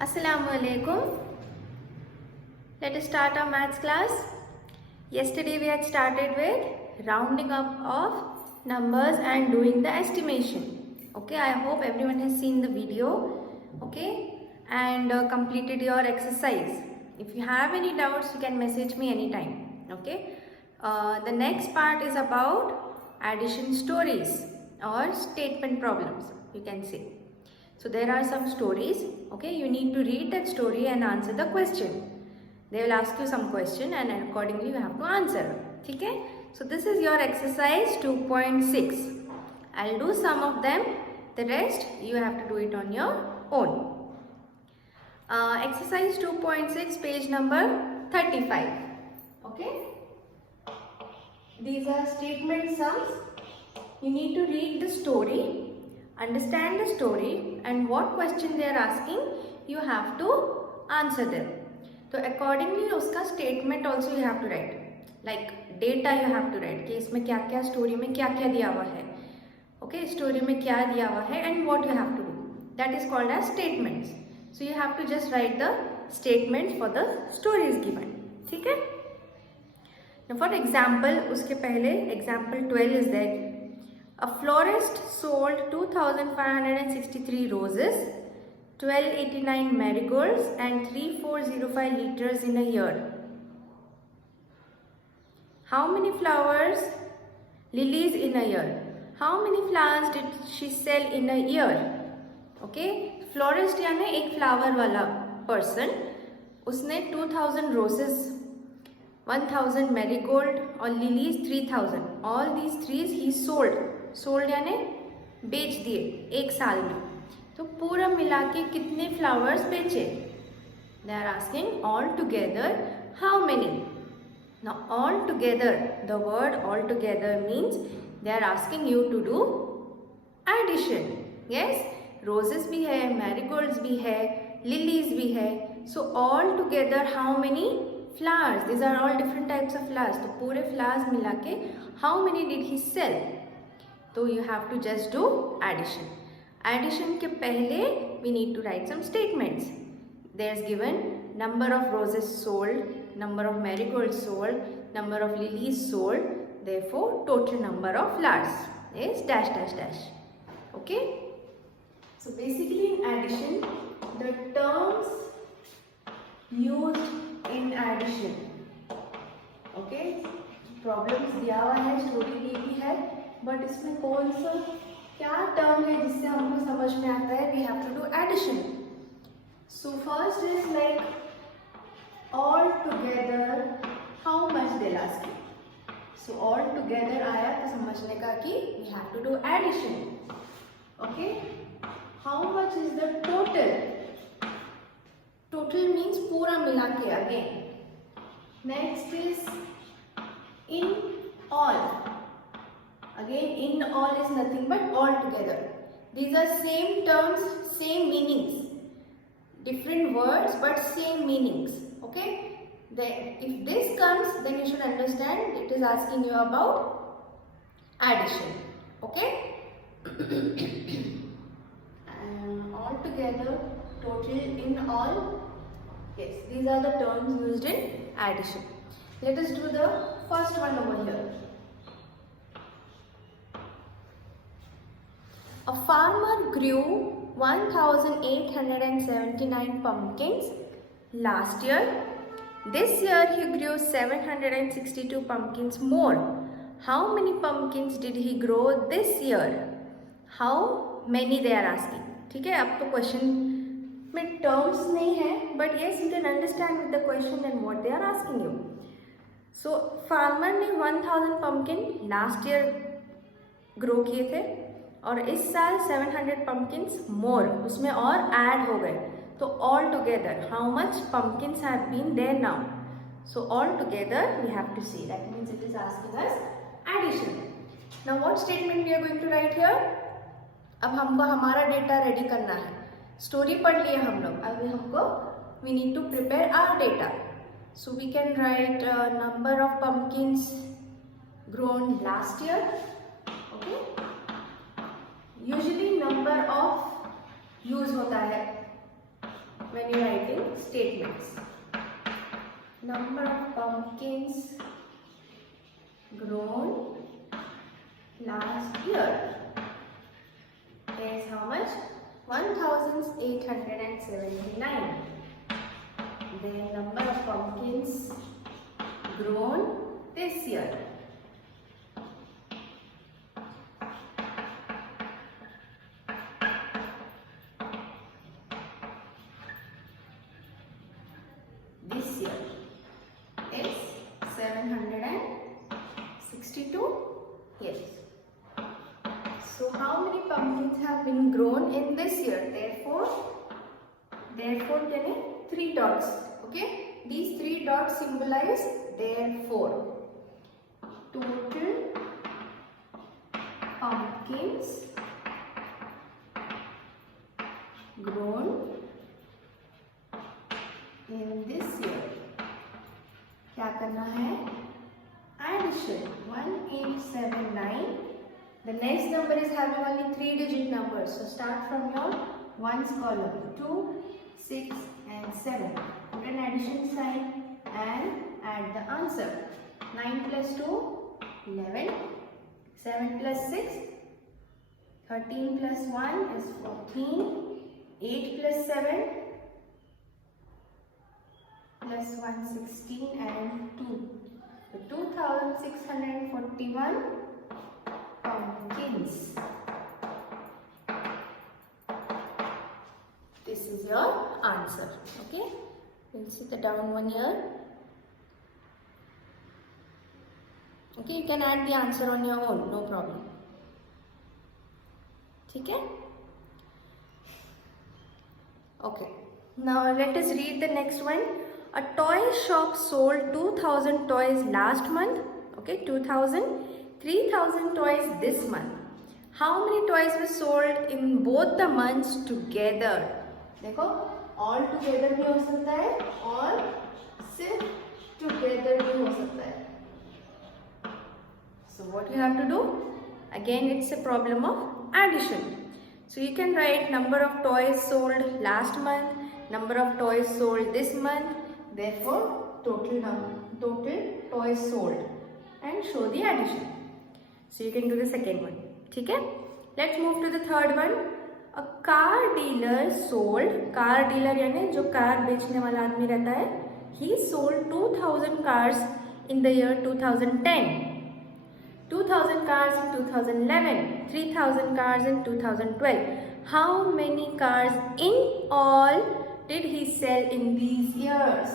Assalamualaikum. Let us start our maths class. Yesterday we had started with rounding up of numbers and doing the estimation. Okay, I hope everyone has seen the video. Okay, and completed your exercise. If you have any doubts, you can message me anytime. Okay, the next part is about addition stories or statement problems, you can say. So there are some stories, okay, you need to read that story and answer the question. They will ask you some question and accordingly you have to answer. Okay? So this is your exercise 2.6. I'll do some of them, the rest you have to do it on your own. Exercise 2.6, page number 35. Okay? These are statement sums. You need to read the story, understand the story, and what question they are asking, you have to answer them. So accordingly उसका statement also you have to write, like data you have to write कि इसमें क्या क्या story में क्या क्या दिया हुआ है, okay, story में क्या दिया हुआ है and what you have to do. That is called as statements. So you have to just write the statements for the stories given. ठीक है? Now for example, उसके पहले example 12 is that a florist sold 2,563 roses, 1289 marigolds and 3405 liters in a year. How many flowers, lilies in a year? How many flowers did she sell in a year? Okay, florist यानी एक flower वाला person, उसने 2000 roses, 1000 marigold और lilies 3000. All these trees he sold. Sold यानी बेच दिए एक साल में. तो पूरा मिला के कितने फ्लावर्स बेचे? They are asking all together how many. Now all together, the word all together means they are asking you to do addition. Yes, roses भी है, मैरीगोल्ड्स भी है, लिलीज भी है. So all together how many flowers? These are all different types of flowers. तो पूरे flowers मिला के how many did he sell? तो you have to just do addition. Addition के पहले we need to write some statements. There's given number of roses sold, number of marigolds sold, number of lilies sold. Therefore, total number of flowers is dash dash dash. Okay. So basically in addition, the terms used in addition. Okay. Problems दिया हुआ है, story दी भी है. But इसमें कौन सा क्या term है जिससे हमको समझ में आता है we have to do addition. So first is like all together how much they last. So all together आया तो समझने का कि we have to do addition. Okay, how much is the total? Total means पूरा मिला के. Again next is in all. Again, in all is nothing but all together. These are same terms, same meanings. Different words but same meanings. Okay? If this comes, then you should understand it is asking you about addition. Okay? All together, total, in all. Yes, these are the terms used in addition. Let us do the first one over here. A farmer grew 1,879 pumpkins last year. This year he grew 762 pumpkins more. How many pumpkins did he grow this year? How many they are asking. ठीक है, अब तो question में terms नहीं है, but yes you can understand with the question and what they are asking you. So farmer ने 1000 pumpkin last year grow किए थे और इस साल 700 pumpkins more उसमें और ऐड हो गए. तो all together how much pumpkins have been there now? So all together we have to see. That means it is asking us addition. Now what statement we are going to write here? अब हमको हमारा data ready करना है. Story पढ़ लिए हम लोग, अभी हमको we need to prepare our data. So we can write number of pumpkins grown last year. Okay. Usually number of use होता है when you are writing statements. Number of pumpkins grown last year is how much? 1879. Then number of pumpkins grown this year. This year is 762. Yes. So how many pumpkins have been grown in this year? Therefore, can I 3 dots. Okay. These 3 dots symbolize therefore. Total pumpkins grown in this year. क्या करना है? Addition. 1879. The next number is having only 3-digit numbers. So start from your ones column. 2, 6 and 7. Put an addition sign and add the answer. 9 plus 2, 11. 7 plus 6, 13 plus 1 is 14. 8 plus 7 plus 1, 16 and 2. So 2641 pumpkins. This is your answer. Okay, we'll see the down one here. Okay, you can add the answer on your own, no problem. Okay. Okay, now let us read the next one. A toy shop sold 2000 toys last month. Okay, 2000. 3000 toys this month. How many toys were sold in both the months together? देखो, all together भी हो सकता है और सिर्फ together भी हो सकता है. So what you have to do? Again, it's a problem of addition. So you can write number of toys sold last month, number of toys sold this month. Therefore, total toys sold, and show the addition. So you can do the second one. ठीक है? Let's move to the third one. A car dealer sold. car dealer यानी जो car बेचने वाला आदमी रहता है. He sold 2000 cars in the year 2010. 2000 cars in 2011. 3000 cars in 2012. How many cars in all did he sell in these years?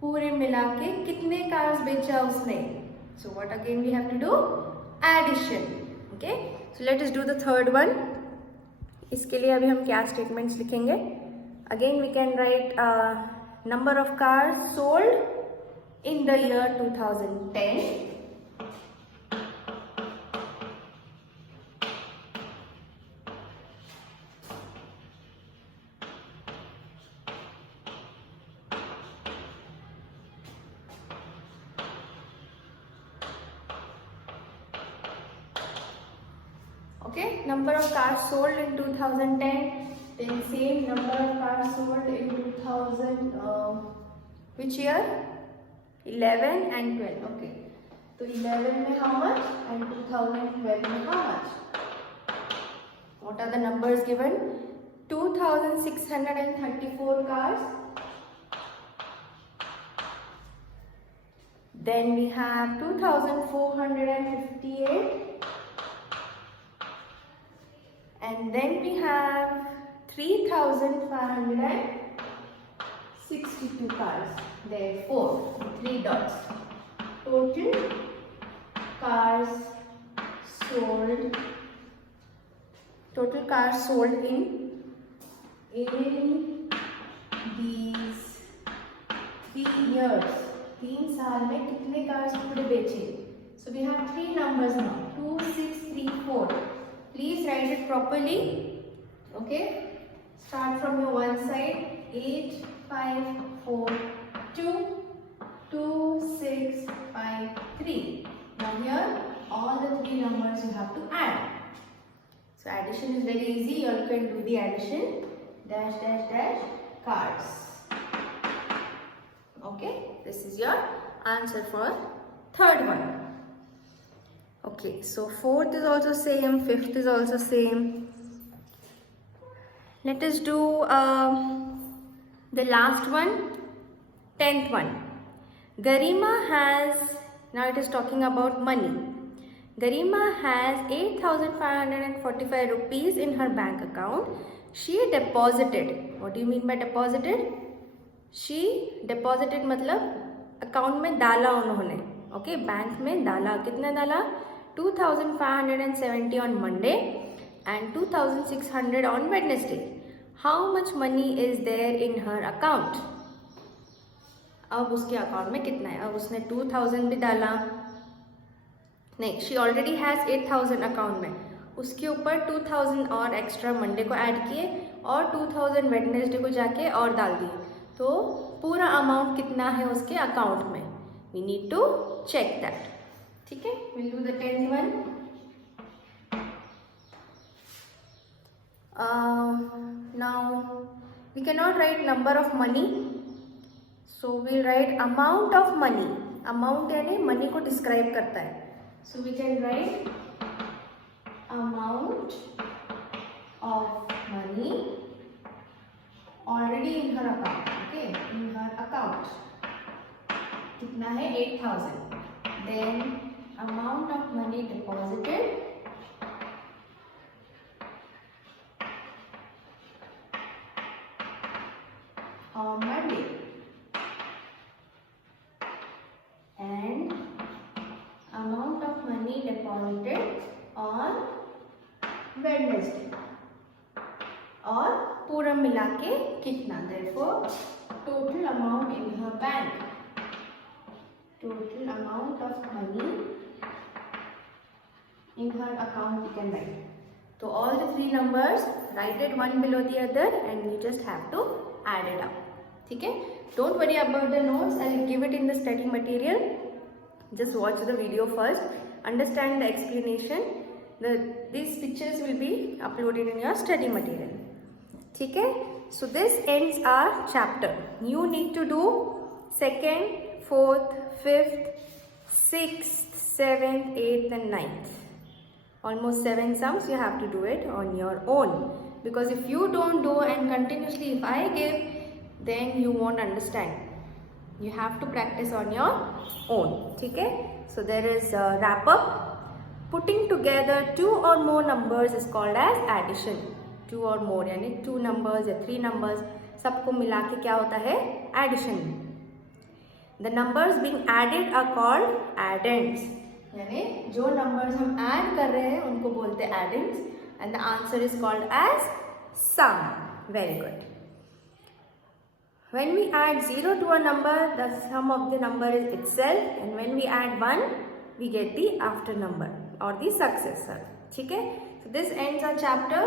पूरे मिला के कितने cars बेचा उसने? So what again we have to do? Addition. Okay. So let us do the third one. इसके लिए अभी हम क्या statements लिखेंगे? Again we can write number of cars sold in the year 2010. Okay, number of cars sold in 2010. Then same number of cars sold in 2000. Which year? 11 and 12. Okay. So 11 में how much and 2012 में how much? What are the numbers given? 2634 cars. Then we have 2458. And then we have 3562 cars. Therefore, 3 dots. Total cars sold. Total cars sold in these 3 years. 3 साल में कितने cars पूरे बेचे? So we have 3 numbers now. 2, 6, 3, 4. Please write it properly. Okay. Start from your one side. 8, 5, 4, 2, 2, 6, 5, 3. Now here all the 3 numbers you have to add. So addition is very easy. You all can do the addition. Dash, dash, dash. cards. Okay, this is your answer for third one. Okay, so fourth is also same, fifth is also same. Let us do the last one, 10th one. Garima has, now it is talking about money. Garima has 8,545 rupees in her bank account. She deposited. What do you mean by deposited? She deposited मतलब account में डाला उन्होंने. Okay, bank में डाला. कितना डाला? 2,570 on Monday and 2,600 on Wednesday. How much money is there in her account? अब उसके अकाउंट में कितना है? अब उसने 2,000 भी डाला. नहीं, शी ऑलरेडी हैज़ 8,000 अकाउंट में. उसके ऊपर 2,000 और एक्स्ट्रा मंडे को ऐड किए और 2,000 वेडनेसडे को जाके और डाल दिए. तो पूरा अमाउंट कितना है उसके अकाउंट में? We need to check that. ठीक है, will do the 10th one. Now we can not write number of money, so we write amount of money. Amount यानी मनी को डिस्क्राइब करता है. So we can write amount of money already in her account. Okay, in her account. कितना है? 8,000. Then amount of money deposited on Monday. And amount of money deposited on Wednesday. और पूरा मिला के कितना? Therefore, total amount in her bank. Total amount of money in her account we can write. So all the three numbers, write it one below the other and you just have to add it up. ठीक है? Don't worry about the notes. I will give it in the study material. Just watch the video first. Understand the explanation. These pictures will be uploaded in your study material. ठीक है? So this ends our chapter. You need to do 2nd, 4th, 5th, 6th, 7th, 8th and 9th. Almost 7 sums you have to do it on your own. Because if you don't do and continuously if I give, then you won't understand. You have to practice on your own. ठीक है? So there is a wrap up. Putting together 2 or more numbers is called as addition. 2 or more यानी 2 numbers या 3 numbers सबको मिला के क्या होता है? Addition. The numbers being added are called addends. यानी जो numbers हम add कर रहे हैं उनको बोलते हैं addends and the answer is called as sum. Very good. When we add 0 to a number, the sum of the number is itself, and when we add 1, we get the after number or the successor. ठीक है? So this ends our chapter.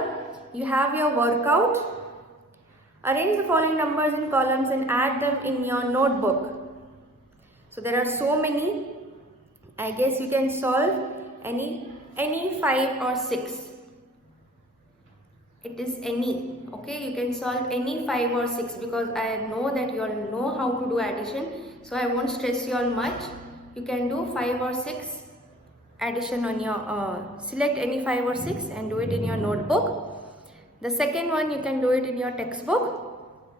You have your workout. Arrange the following numbers in columns and add them in your notebook. So there are so many. I guess you can solve any 5 or 6. It is any. Okay, you can solve any 5 or 6 because I know that you all know how to do addition. So I won't stress you all much. You can do 5 or 6 addition on your, select any 5 or 6 and do it in your notebook. The second one you can do it in your textbook.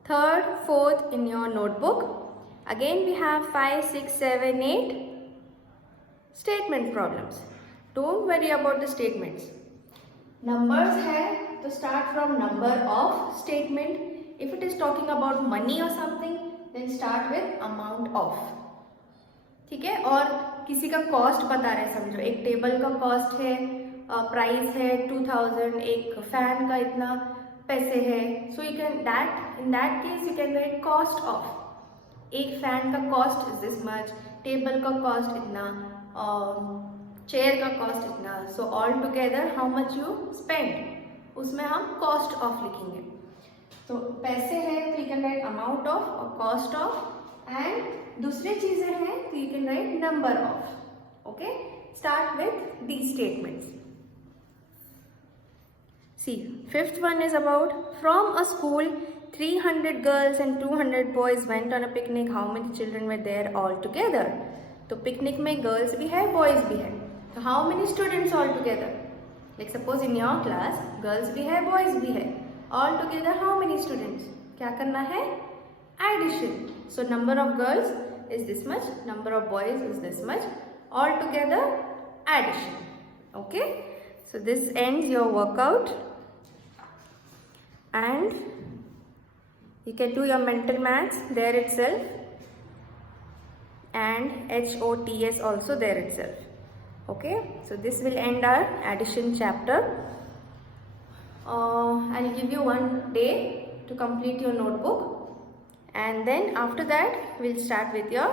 Third, fourth in your notebook. Again we have 5, 6, 7, 8 statement problems. Don't worry about the statements. Numbers है तो start from number of statement. If it is talking about money or something, then start with amount of. ठीक है? और किसी का cost बता रहे हैं, समझो एक टेबल का कॉस्ट है, प्राइस है 2000, एक फैन का इतना पैसे है. So you can in that case you can write cost of. एक फैन का cost is this much, table का कॉस्ट इतना, चेयर का कॉस्ट इतना. सो all together how much you spend, उसमें हम कॉस्ट ऑफ लिखेंगे. तो पैसे हैं तो you can write amount of और कॉस्ट ऑफ, एंड दूसरी चीजें हैं तो you can write number of. Okay, start with these statements. See, fifth one is about from a school 300 girls and 200 boys went on a picnic, how many children were there all together? तो picnic में girls भी है boys भी है, तो how many students all together? Like suppose in your class girls भी है boys भी है, all together how many students? क्या करना है? Addition. So number of girls is this much, number of boys is this much, all together addition. Okay, so this ends your workout and you can do your mental maths there itself and HOTS also there itself. Okay, so this will end our addition chapter. I'll give you one day to complete your notebook, and then after that we'll start with your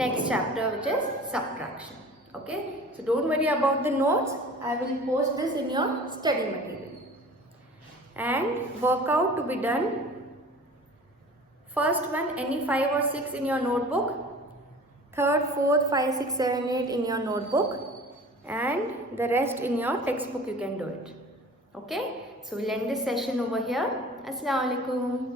next chapter, which is subtraction. Okay, so don't worry about the notes, I will post this in your study material. And workout to be done, first one any 5 or 6 in your notebook, third, fourth, 5, 6, 7, 8 in your notebook, and the rest in your textbook you can do it. Okay, so we'll end this session over here. Assalamu alaikum.